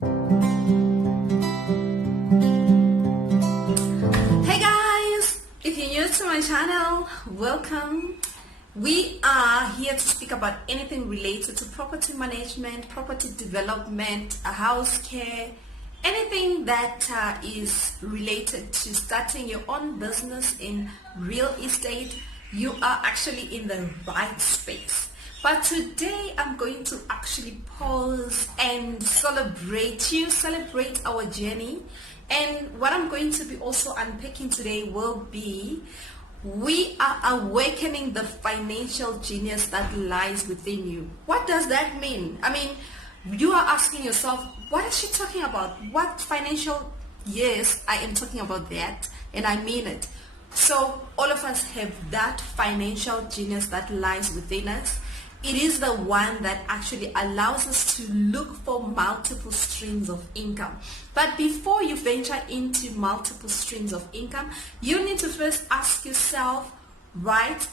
Hey guys, if you're new to my channel, welcome. We are here to speak about anything related to property management, property development, house care, anything that is related to starting your own business in real estate. You are actually in the right space. But today I'm going to actually pause and celebrate our journey. And what I'm going to be also unpacking today will be, we are awakening the financial genius that lies within you. What does that mean? I mean, you are asking yourself, what is she talking about? What financial? Yes, I am talking about that, and I mean it. So all of us have that financial genius that lies within us. It is the one that actually allows us to look for multiple streams of income. But before you venture into multiple streams of income, you need to first ask yourself, right,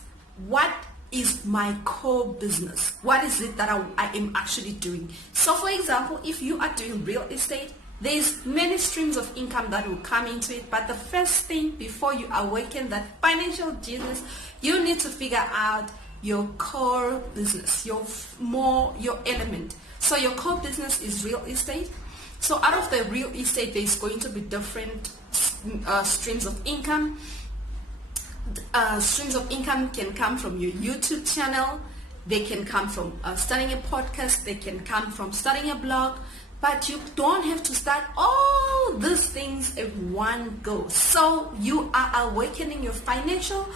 what is my core business? What is it that I am actually doing? So for example, if you are doing real estate, there's many streams of income that will come into it, but the first thing before you awaken that financial genius, you need to figure out your core business, your element. So your core business is real estate. So out of the real estate, there's going to be different streams of income. Streams of income can come from your YouTube channel. They can come from starting a podcast. They can come from starting a blog. But you don't have to start all these things in one go. So you are awakening your financial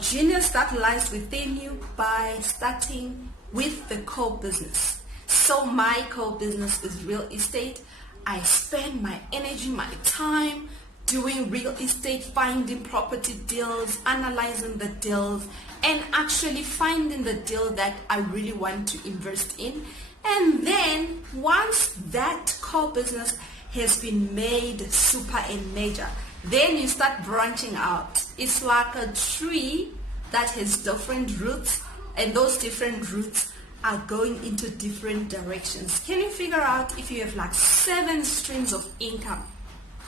genius that lies within you by starting with the core business. So my core business is real estate. I spend my energy, my time doing real estate, finding property deals, analyzing the deals, and actually finding the deal that I really want to invest in. And then once that core business has been made super and major, then you start branching out. It's like a tree that has different roots, and those different roots are going into different directions. Can you figure out if you have like 7 streams of income?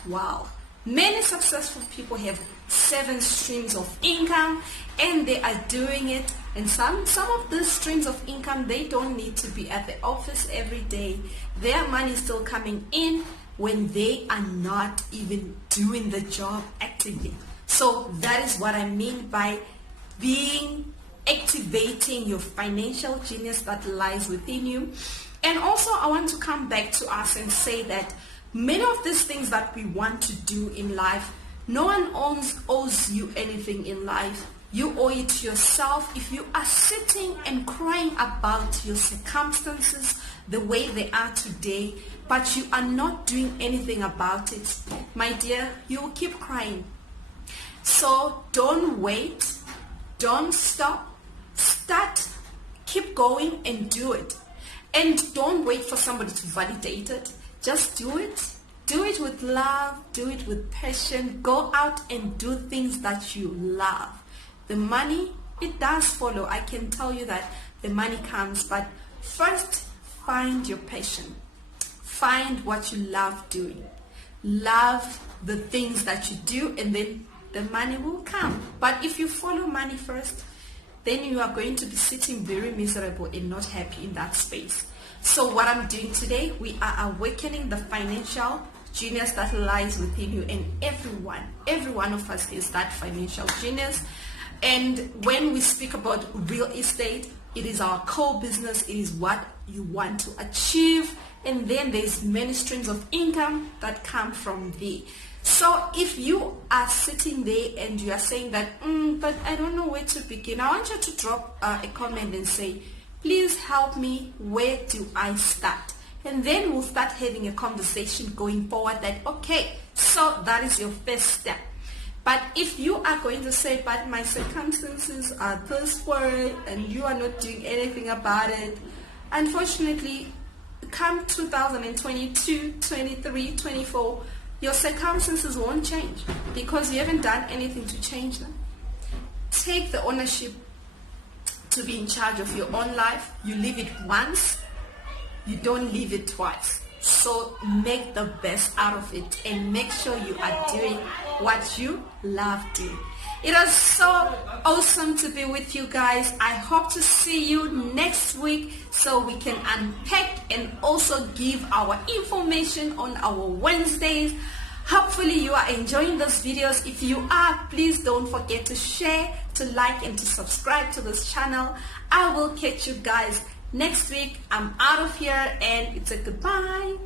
Wow. Many successful people have 7 streams of income, and they are doing it. And some of these streams of income, they don't need to be at the office every day. Their money is still coming in when they are not even doing the job actively. So that is what I mean by activating your financial genius that lies within you. And also I want to come back to us and say that many of these things that we want to do in life, no one owes you anything in life. You owe it to yourself. If you are sitting and crying about your circumstances the way they are today, but you are not doing anything about it, my dear, you will keep crying. So don't wait. Don't stop. Start. Keep going and do it. And don't wait for somebody to validate it. Just do it. Do it with love. Do it with passion. Go out and do things that you love. The money, it does follow. I can tell you that the money comes, but first find your passion. Find what you love doing. Love the things that you do, and then the money will come. But if you follow money first, then you are going to be sitting very miserable and not happy in that space. So what I'm doing today, we are awakening the financial genius that lies within you, and every one of us is that financial genius. And when we speak about real estate, it is our core business. It is what you want to achieve. And then there's many streams of income that come from there. So if you are sitting there and you are saying that, but I don't know where to begin, I want you to drop a comment and say, please help me. Where do I start? And then we'll start having a conversation going forward that, okay, so that is your first step. But if you are going to say, but my circumstances are this way and you are not doing anything about it, unfortunately, come 2022, 23, 24, your circumstances won't change because you haven't done anything to change them. Take the ownership to be in charge of your own life. You live it once, you don't live it twice. So make the best out of it and make sure you are doing what you love doing. It was so awesome to be with you guys. I hope to see you next week so we can unpack and also give our information on our Wednesdays. Hopefully you are enjoying those videos. If you are, please don't forget to share, to like, and to subscribe to this channel. I will catch you guys next week. I'm out of here and it's a goodbye.